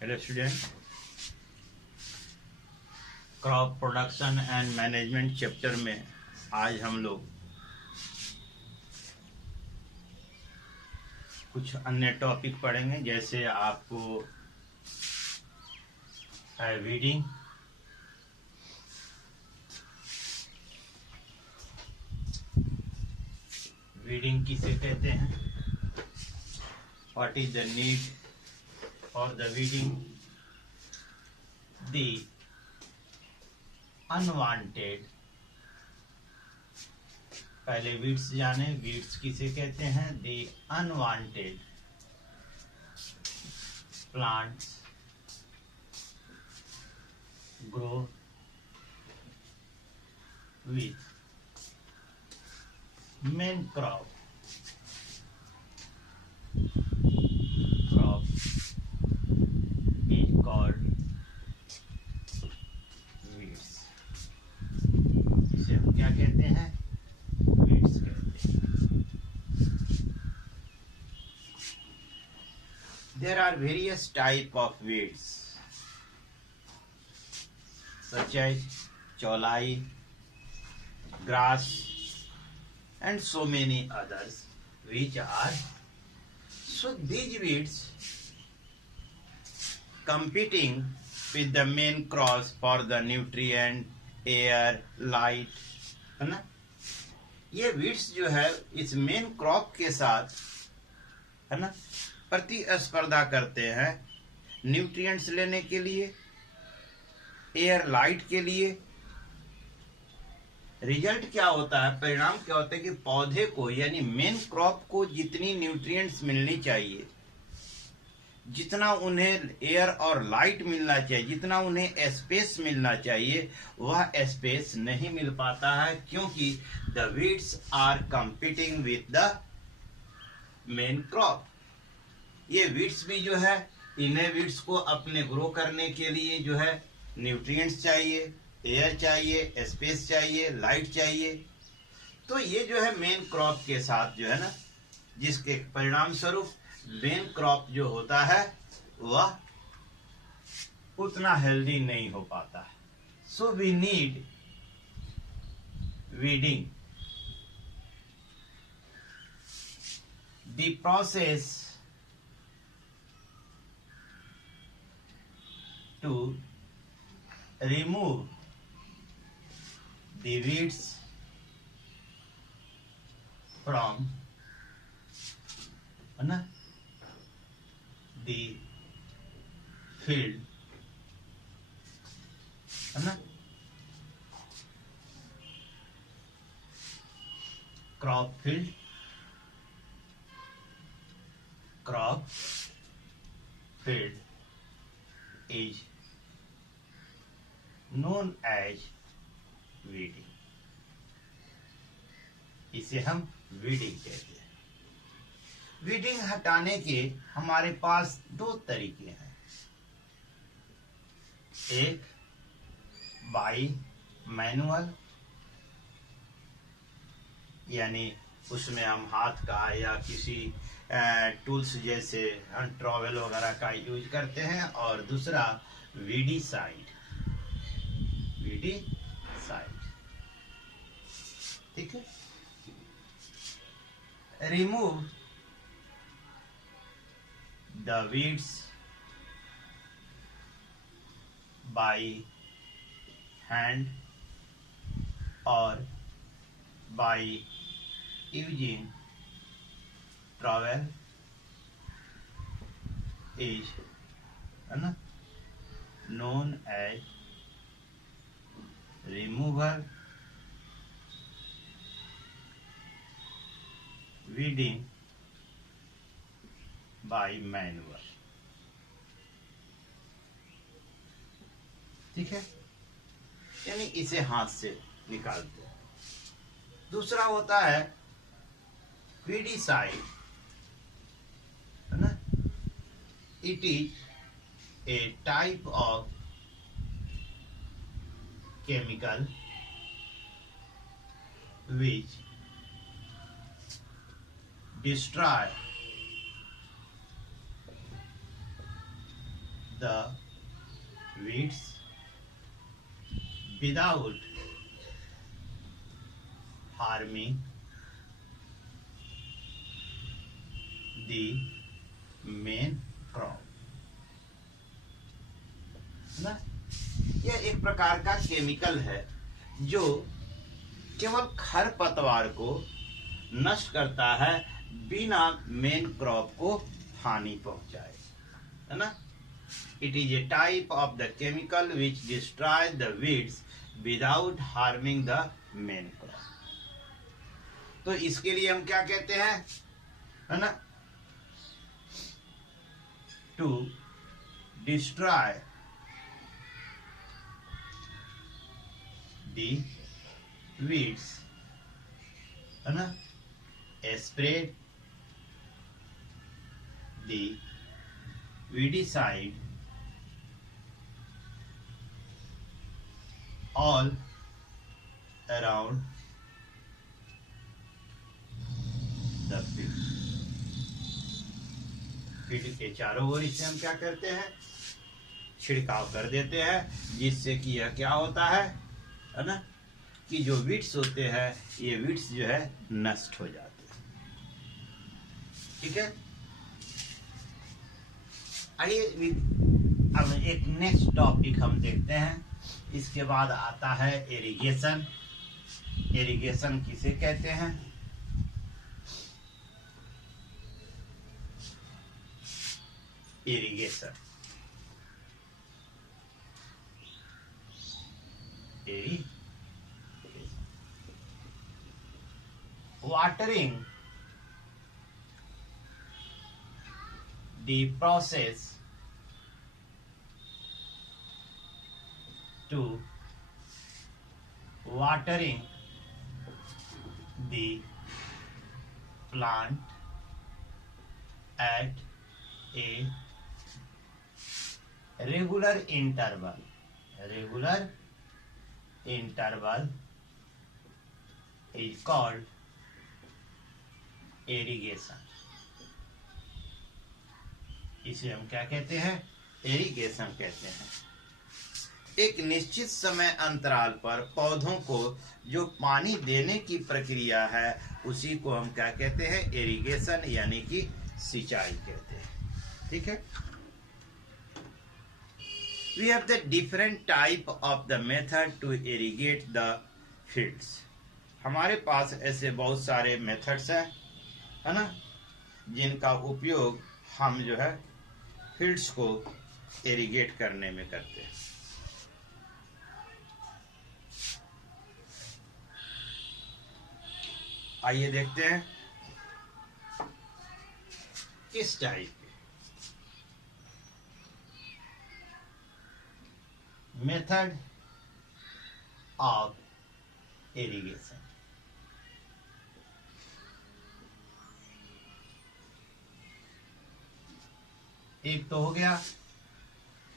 Hello student, crop production and management chapter में आज हम लोग कुछ अन्य टॉपिक पढ़ेंगे। जैसे आपको वीडिंग, वीडिंग किसे कहते हैं, what is the need for the weeding, the unwanted. पहले वीड्स जाने, वीड्स किसे कहते हैं, the unwanted plants grow with main crop is called weeds। इसे हम क्या कहते हैं, weeds कहते हैं। There are various type of weeds such as cholai, grass and so many others which are, so these weeds competing with the main crops for the nutrient, air, light, है ना। ये weeds जो है इस main crop के साथ, है ना, प्रतिस्पर्धा करते हैं न्यूट्रिएंट्स लेने के लिए, एयर, लाइट के लिए। रिजल्ट क्या होता है, परिणाम क्या होता है कि पौधे को यानी मेन क्रॉप को जितनी न्यूट्रिएंट्स मिलनी चाहिए, जितना उन्हें एयर और लाइट मिलना चाहिए, जितना उन्हें स्पेस मिलना चाहिए, वह स्पेस नहीं मिल पाता है, क्योंकि the weeds are competing with the main crop. ये वीड्स भी जो है, इन्हें वीड्स को अपने ग्रो करने के लिए जो है न्यूट्रिएंट्स चाहिए, एयर चाहिए, स्पेस चाहिए, लाइट चाहिए। तो ये जो है मेन क्रॉप के साथ जो है ना, जिसके परिणाम स्वरूप मेन क्रॉप जो होता है वह उतना हेल्दी नहीं हो पाता है। So we need weeding. The process to remove the weeds from the field, crop field, crop field is known as weeding। इसे हम वीडिंग कहते हैं। वीडिंग हटाने के हमारे पास दो तरीके हैं, एक बाई मैनुअल, यानी उसमें हम हाथ का या किसी टूल्स जैसे ट्रॉवेल वगैरह का यूज करते हैं, और दूसरा वीडीसाइड, ठीक है। Remove the weeds by hand और by using trowel is known as removal weeding by manual। ठीक है, यानी इसे हाथ से निकालते हैं। दूसरा होता है वीडीसाइड, है ना। It is a type of chemical which destroy the weeds without harming the main crop। ना, यह एक प्रकार का केमिकल है जो केवल खरपतवार को नष्ट करता है बिना मेन क्रॉप को हानि पहुंचाए, है ना। It is a type of the chemical which destroy the weeds without harming the main crop. तो इसके लिए हम क्या कहते हैं, है ना, टू डिस्ट्रॉय द weeds, है ना, spread the weedicide all around the field। Field के चारों ओर इसे हम क्या करते हैं, छिड़काव कर देते हैं, जिससे कि यह क्या होता है ना, कि जो वीड्स होते हैं ये वीड्स जो है नष्ट हो जाते हैं। ठीक है, आइए अब एक नेक्स्ट टॉपिक हम देखते हैं। इसके बाद आता है इरिगेशन। इरिगेशन किसे कहते हैं, irrigation watering the process to watering the plant at a regular interval is called irrigation. इसे हम क्या कहते हैं, इरिगेशन कहते हैं। एक निश्चित समय अंतराल पर पौधों को जो पानी देने की प्रक्रिया है उसी को हम क्या कहते हैं, इरिगेशन यानी कि सिंचाई कहते हैं। ठीक है, we have the different type of the method to irrigate the fields। हमारे पास ऐसे बहुत सारे मेथड्स हैं, है ना, जिनका उपयोग हम जो है फील्ड्स को इरिगेट करने में करते हैं। आइए देखते हैं किस टाइप के मेथड ऑफ इरिगेशन। एक तो हो गया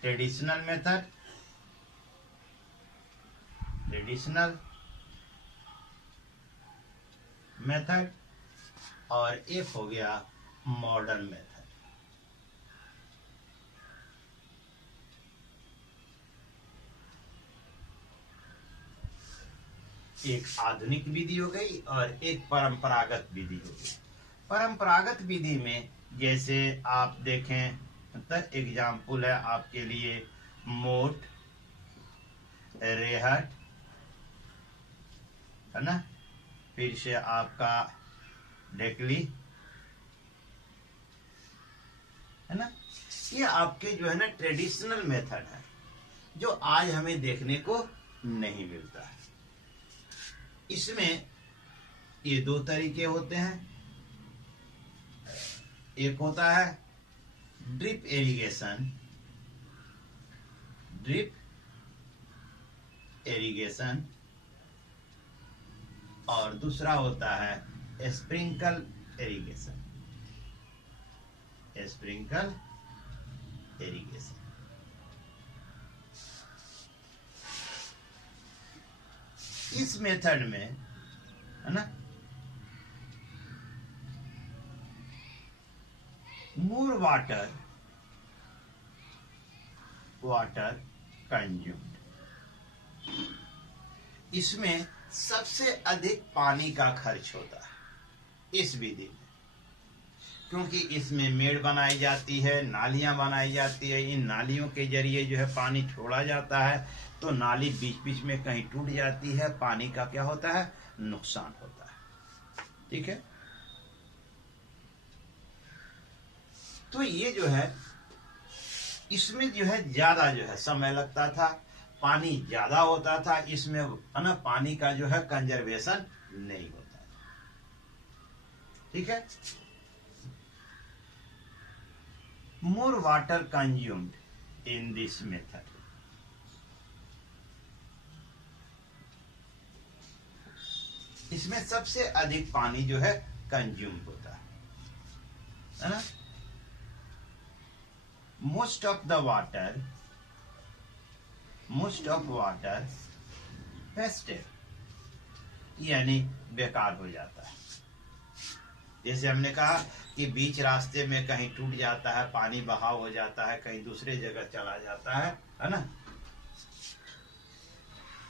ट्रेडिशनल मेथड और एक हो गया मॉडर्न मेथड। एक आधुनिक विधि हो गई और एक परंपरागत विधि हो गई। परंपरागत विधि में जैसे आप देखें, मतलब एग्जाम्पल है आपके लिए मोट, रेहट, है ना, फिर से आपका डेकली, है ना, ये आपके जो है ना ट्रेडिशनल मेथड है जो आज हमें देखने को नहीं मिलता है। इसमें ये दो तरीके होते हैं, एक होता है ड्रिप इरिगेशन और दूसरा होता है स्प्रिंकल इरिगेशन। इस मेथड में, है ना, more water वाटर कंज्यूम्ड। इसमें सबसे अधिक पानी का खर्च होता है इस विधि में, क्योंकि इसमें मेड़ बनाई जाती है, नालियां बनाई जाती है। इन नालियों के जरिए जो है पानी छोड़ा जाता है, तो नाली बीच बीच में कहीं टूट जाती है, पानी का क्या होता है, नुकसान होता है। ठीक है, तो ये जो है इसमें जो है ज्यादा जो है समय लगता था, पानी ज्यादा होता था इसमें, है ना, पानी का जो है कंजर्वेशन नहीं होता था। ठीक है, more water consumed in this method. इसमें सबसे अधिक पानी जो है कंज्यूम होता है ना। मोस्ट ऑफ वाटर वेस्टेड, यानी बेकार हो जाता है। जैसे हमने कहा कि बीच रास्ते में कहीं टूट जाता है, पानी बहाव हो जाता है, कहीं दूसरे जगह चला जाता है ना।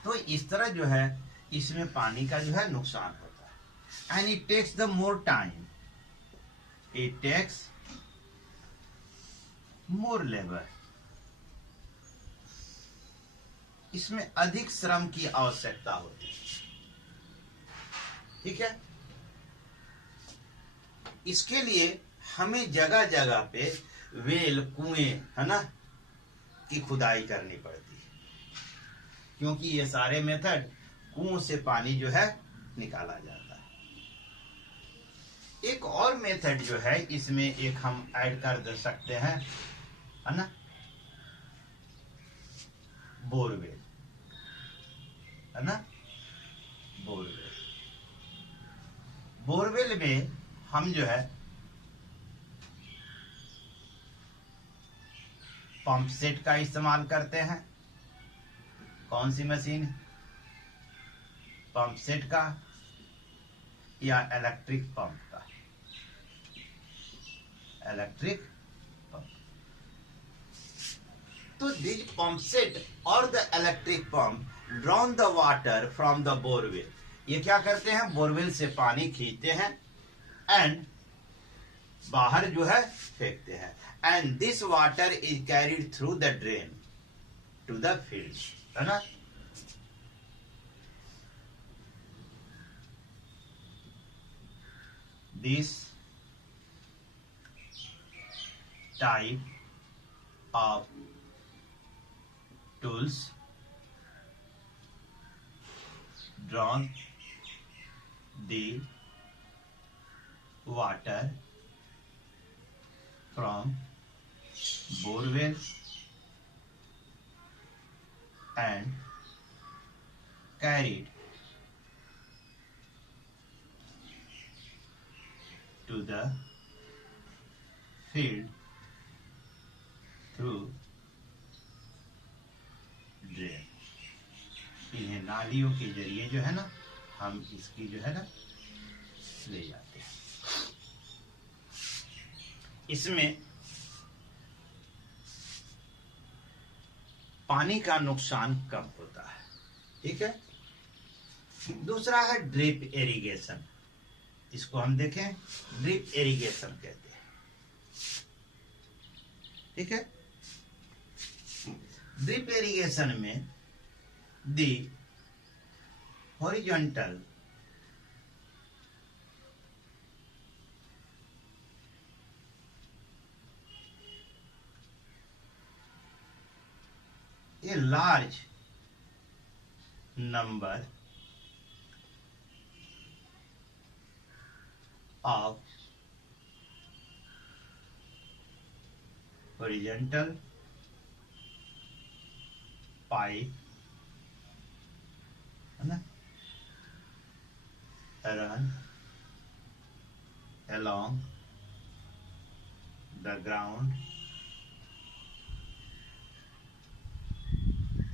तो इस तरह जो है इसमें पानी का जो है नुकसान होता है। And it takes the more time, it takes more labour, इसमें अधिक श्रम की आवश्यकता होती है। ठीक है, इसके लिए हमें जगह जगह पे वेल, कुएं, है ना, की खुदाई करनी पड़ती है, क्योंकि ये सारे मेथड कुओं से पानी जो है निकाला जाता है। एक और मेथड जो है इसमें एक हम ऐड कर दे सकते हैं, है ना, बोरवेल, है ना। बोरवेल में हम जो है पंप सेट का इस्तेमाल करते हैं। कौन सी मशीन, पंप सेट का या इलेक्ट्रिक पंप का, इलेक्ट्रिक पंप। तो दिस पंप सेट और the electric pump drawn the water from the borewell, ये क्या करते हैं, बोरवेल से पानी खींचते हैं एंड बाहर जो है फेंकते हैं। And this water is carried through the drain to the field, है ना। This type of tools drawn the water from borewell and carried to the field through drain। इन्हें नालियों के जरिए जो है ना हम इसकी जो है ना ले जाते हैं। इसमें पानी का नुकसान कम होता है। ठीक है, दूसरा है ड्रिप इरिगेशन। इसको हम देखें, ड्रिप इरिगेशन कहते हैं। ठीक है, ड्रिप इरिगेशन में the horizontal a large number of horizontal pipe run along the ground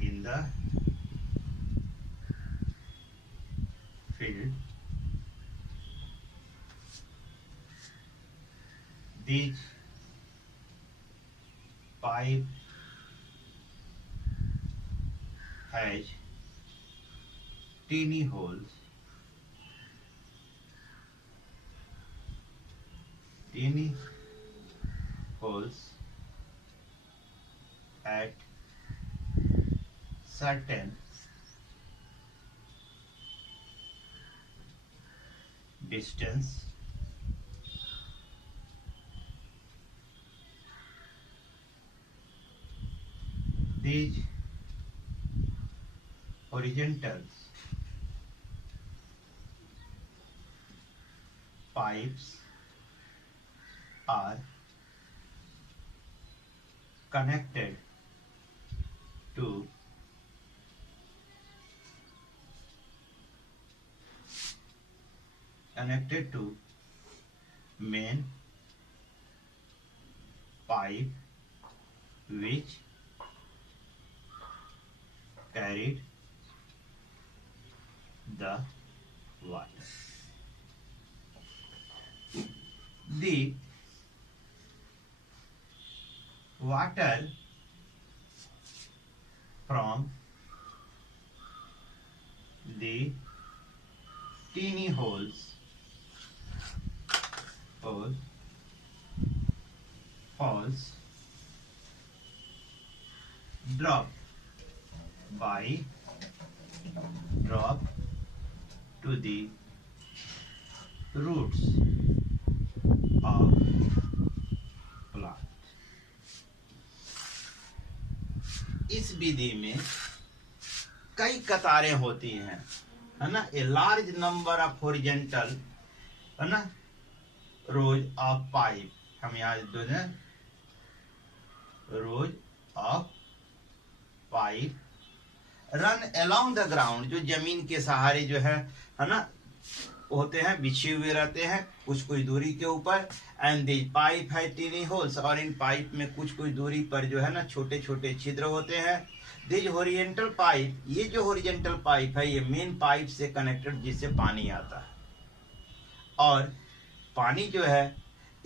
in the field. These pipe has teeny holes at certain distance these horizontal pipes are connected to main pipe which carried the water. The water from the teeny holes falls drop to the roots of plant. इस विधि में कई कतारें होती हैं, है ना। A large number of horizontal, है ना, रोज ऑफ पाइप, हम यहाँ दो रोज of pipe run along the ground, जो जमीन के सहारे जो है ना होते हैं, बिछे हुए रहते हैं कुछ दूरी के ऊपर। एंड दिस पाइप है टीनी होल्स, और इन पाइप में कुछ दूरी पर जो है ना छोटे छोटे छिद्र होते हैं। दिस हॉरिजॉन्टल पाइप, ये जो हॉरिजॉन्टल पाइप है ये मेन पाइप से कनेक्टेड, जिससे पानी आता है, और पानी जो है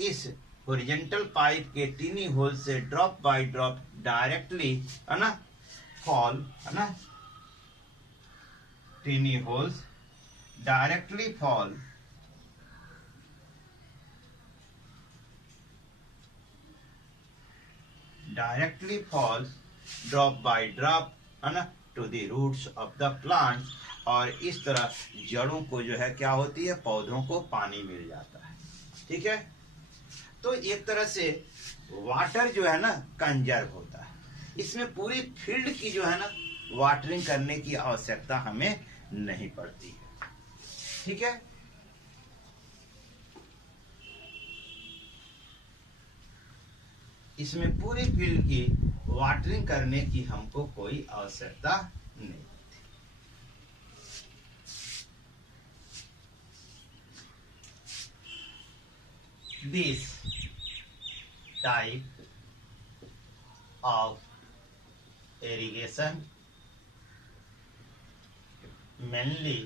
इस हॉरिजॉन्टल पाइप के टीनी होल से ड्रॉप बाय ड्रॉप डायरेक्टली, है ना, फॉल, है ना, tiny holes directly falls drop by drop, है ना, to the roots of the plant, और इस तरह जड़ों को जो है क्या होती है, पौधों को पानी मिल जाता है। ठीक है, तो एक तरह से वाटर जो है ना कंजर्व होता है, इसमें पूरी फील्ड की जो है ना वाटरिंग करने की आवश्यकता हमें नहीं पड़ती है। ठीक है, इसमें पूरी फील्ड की वाटरिंग करने की हमको कोई आवश्यकता नहीं। This type of irrigation mainly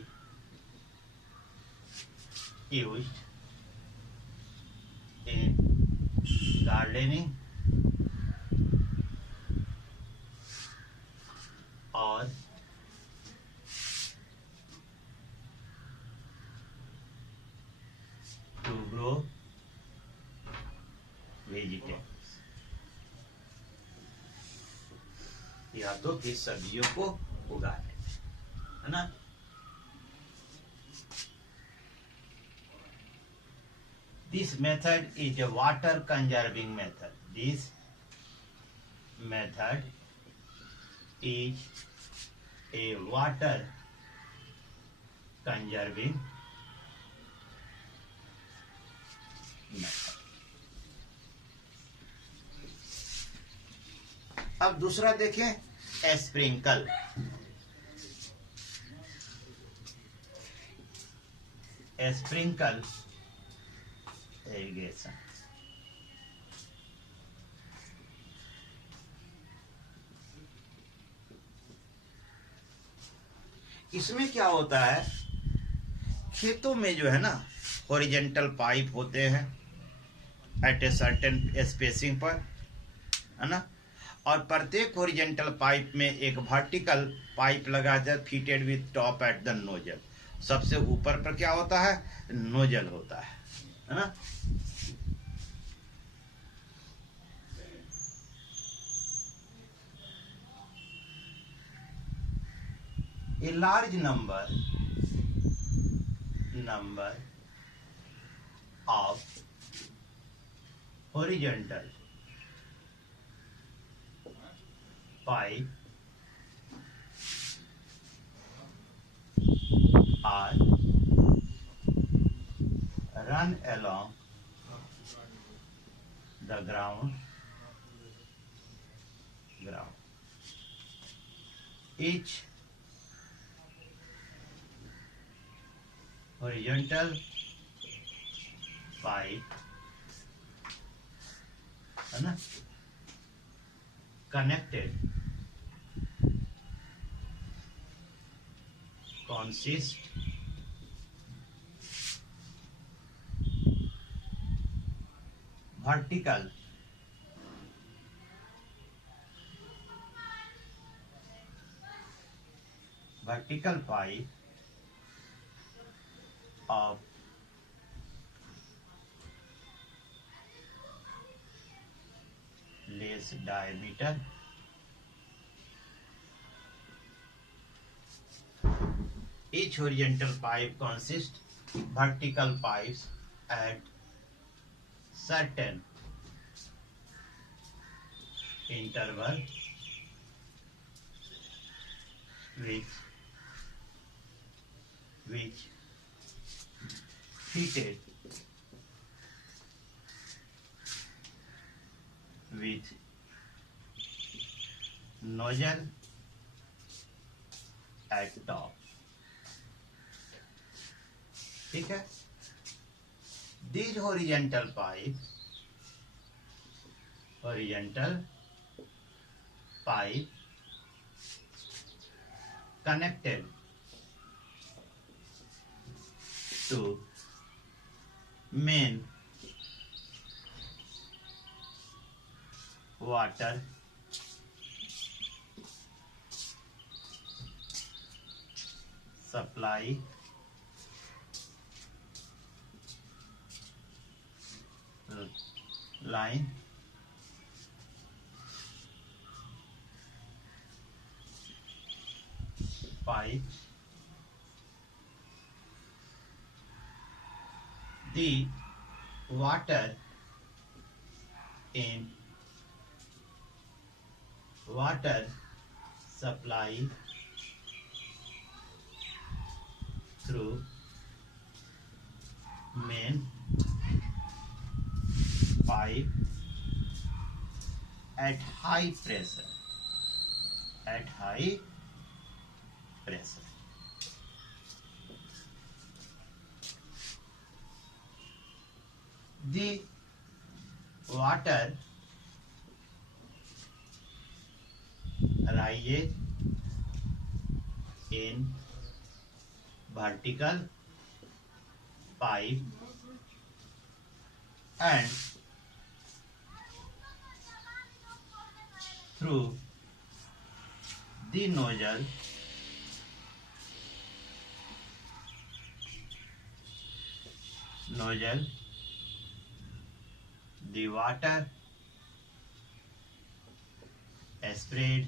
used in gardening or to grow vegetables, या तो फिर सब्जियों को उगाने, है ना। This method is a water conserving method. This method is a water conserving method. अब दूसरा देखें, स्प्रिंकल। स्प्रिंकल इरिगेशन, इसमें क्या होता है, खेतों में जो है ना हॉरिजॉन्टल पाइप होते हैं एट ए सर्टेन स्पेसिंग पर, है ना, और प्रत्येक हॉरिजॉन्टल पाइप में एक वर्टिकल पाइप लगा है fitted with top at the nozzle. सबसे ऊपर पर क्या होता है? नोजल होता है ना। A large number of horizontal pipe are run along the ground. Each horizontal pipe है ना connected consist vertical pipe of less diameter. Each horizontal pipe consists vertical pipes at certain interval which fitted with nozzle at top. ठीक है। These horizontal pipe connected to main water supply line pipe. The water in water supply through main pipe at high pressure. The water rises in vertical pipe and through the nozzle the water spread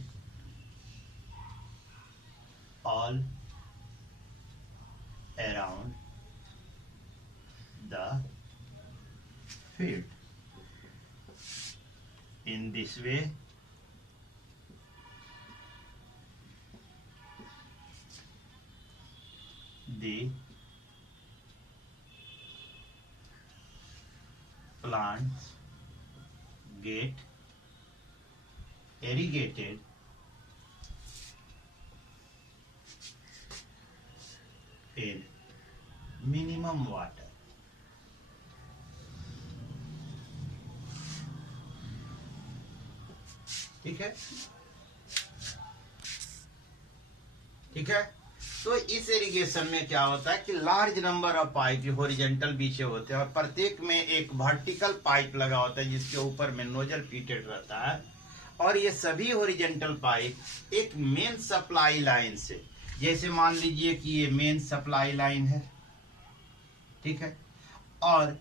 all around the field. In this way, the plants get irrigated in minimum water. ठीक है। तो इस irrigation में क्या होता है कि large number of pipe horizontal बीचे होते हैं और प्रत्येक में एक वर्टिकल पाइप लगा होता है जिसके ऊपर में नोजल फिटेड रहता है और ये सभी हॉरिजॉन्टल पाइप एक मेन सप्लाई लाइन से, जैसे मान लीजिए कि ये मेन सप्लाई लाइन है, ठीक है, और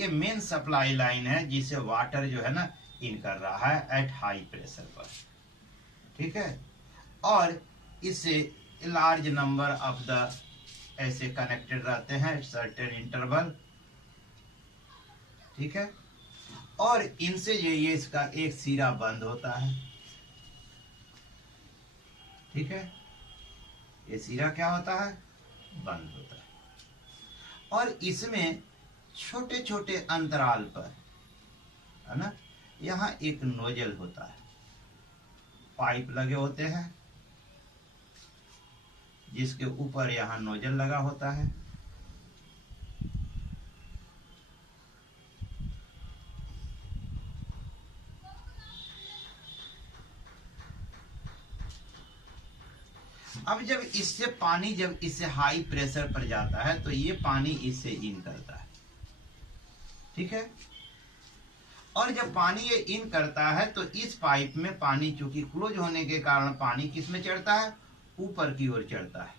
ये मेन सप्लाई लाइन है जिसे वाटर जो है ना इन कर रहा है एट हाई प्रेशर पर, ठीक है, और इससे लार्ज नंबर ऑफ द ऐसे कनेक्टेड रहते हैं सर्टेन इंटरवल, ठीक है, और इनसे ये इसका एक सिरा बंद होता है, ठीक है, ये सिरा क्या होता है, बंद होता है, और इसमें छोटे छोटे अंतराल पर, है ना, यहाँ एक नोजल होता है, पाइप लगे होते हैं जिसके ऊपर यहाँ नोजल लगा होता है, अब जब इससे पानी जब इससे हाई प्रेशर पर जाता है तो ये पानी इससे इन करता है, ठीक है, और जब पानी ये इन करता है तो इस पाइप में पानी चूंकि क्लोज होने के कारण पानी किस में चढ़ता है, ऊपर की ओर चढ़ता है,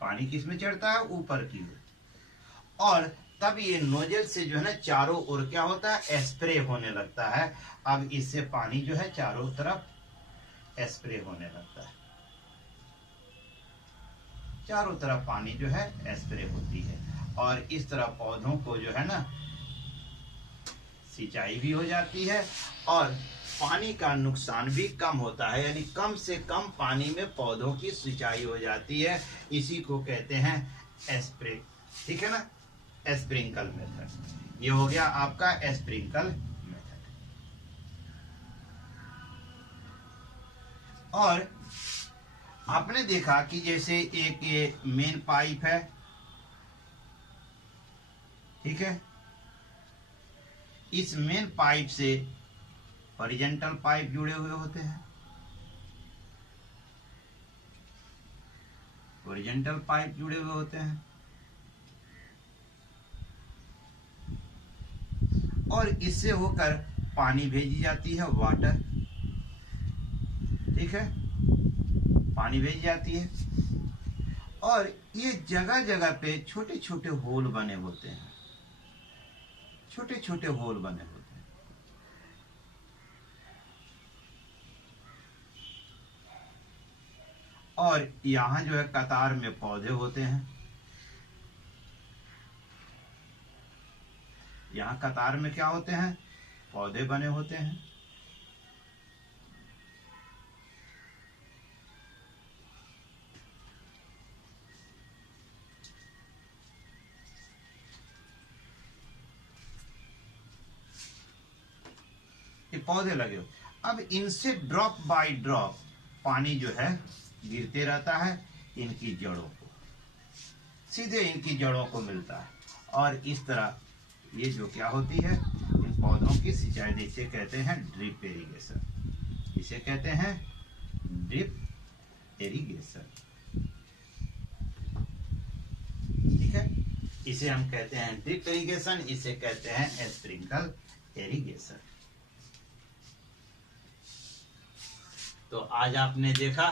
पानी किस में चढ़ता है, ऊपर की ओर, और तब ये नोजल से जो है ना चारों ओर क्या होता है, स्प्रे होने लगता है। अब इससे पानी जो है चारों तरफ स्प्रे होने लगता है, चारों तरफ पानी जो है स्प्रे होती है, और इस तरह पौधों को जो है ना सिंचाई भी हो जाती है और पानी का नुकसान भी कम होता है, यानी कम से कम पानी में पौधों की सिंचाई हो जाती है। इसी को कहते हैं स्प्रे, ठीक है ना, स्प्रिंकल मेथड। ये हो गया आपका स्प्रिंकल मेथड। और आपने देखा कि जैसे एक ये मेन पाइप है, ठीक है, इस मेन पाइप से हॉरिजॉन्टल पाइप जुड़े हुए होते हैं, हॉरिजॉन्टल पाइप जुड़े हुए होते हैं, और इससे होकर पानी भेजी जाती है, वाटर, ठीक है, पानी भेजी जाती है, और ये जगह जगह पे छोटे छोटे होल बने होते हैं, छोटे छोटे होल बने होते हैं, और यहां जो है कतार में पौधे होते हैं, यहां कतार में क्या होते हैं, पौधे बने होते हैं, ये पौधे लगे हो। अब इनसे ड्रॉप बाय ड्रॉप पानी जो है गिरते रहता है इनकी जड़ों को, सीधे इनकी जड़ों को मिलता है, और इस तरह ये जो क्या होती है, इन पौधों की सिंचाई, जिसे कहते हैं ड्रिप इरिगेशन, इसे कहते हैं ड्रिप इरिगेशन, ठीक है, इसे हम कहते हैं ड्रिप इरिगेशन, इसे कहते हैं स्प्रिंकल इरिगेशन। तो आज आपने देखा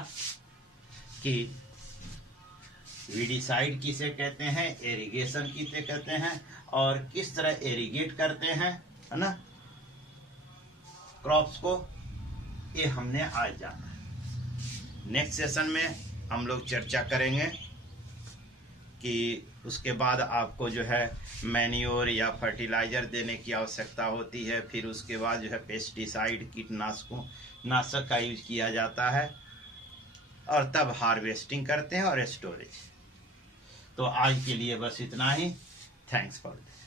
कि वीडिसाइड किसे कहते हैं, इरिगेशन किसे कहते हैं, और किस तरह इरिगेट करते हैं, है ना, क्रॉप्स को, ये हमने आज जाना है। नेक्स्ट सेशन में हम लोग चर्चा करेंगे कि उसके बाद आपको जो है मैन्योर या फर्टिलाइजर देने की आवश्यकता होती है, फिर उसके बाद जो है पेस्टिसाइड नाशक का यूज किया जाता है, और तब हार्वेस्टिंग करते हैं और स्टोरेज। तो आज के लिए बस इतना ही। Thanks for this.